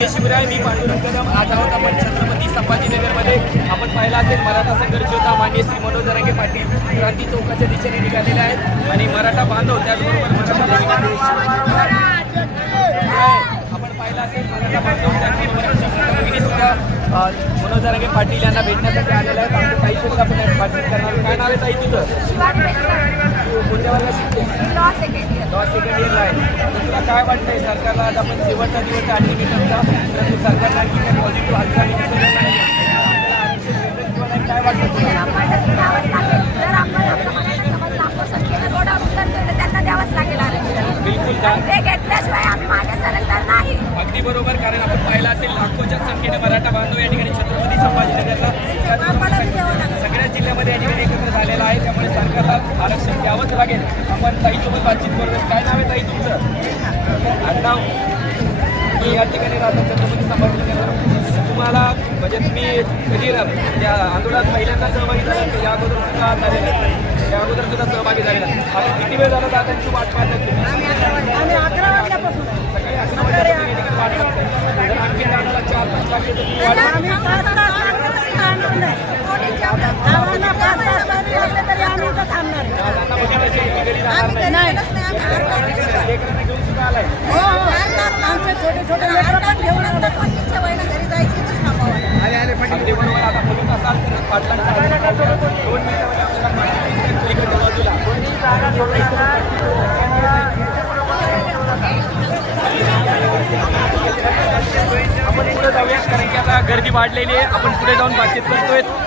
शिवराय मी पांडुरंग कदम आज आहोत आपण छत्रपती संभाजीनगरमध्ये आपण पाहिला असेल मराठा संघर्ष होता. मान्य श्री मनोज जरांगे पाटील क्रांती चौकाच्या दिशेने निघालेले आहेत. आणि मराठा बांधव त्याचबरोबर मराठा आपण पाहिला असेल मराठा बांधव त्याचबरोबर सुद्धा अ, मनोज जरांगे पाटील यांना भेटण्यासाठी आलेले आहेत. आमच्या ताईसोबत आपण बातचीत करणार. काय नाव आहे ताई तुझं? कोणत्या वर्गात शिकते लॉ सेकंड इयरला आहे. काय वाटतंय? सरकारला आज आपण शेवटचा दिवस आहे अल्टिमेटमचा परंतु सरकारला आणखी काही पॉझिटिव्ह हालचाली काय वाटतं बिलकुल अगदी बरोबर कारण आपण पाहिलं असेल लाखोच्या संख्येने मराठा बांधव या ठिकाणी छत्रपती संभाजीनगरला सगळ्या जिल्ह्यामध्ये या ठिकाणी एकत्र झालेला आहे. त्यामुळे सरकारला आरक्षण द्यावंच लागेल. आपण ताईसोबत बातचीत करूया काय नाव आहे ताई तुमचं? आडनाव मी या ठिकाणी राहतो. छत्रपती संभाजीनगर. तुम्हाला म्हणजे तुम्ही कधी रा- त्या आंदोलनात पहिल्यांदा सहभागी झाला या अगोदर सुद्धा झालेला या अगोदर सुद्धा सहभागी झालेला आपण किती वेळ झाला दादांची वाट पाहतात सकाळी अकरा या वाट. जर आणखी चार पाच लागले तरी थांबणार हो हो आमचे छोटे छोटे लेकरं पण घेऊन आता आपण पुढे जाऊया कारण की आता गर्दी वाढलेली आहे. आपण पुढे जाऊन बातचीत करतोय.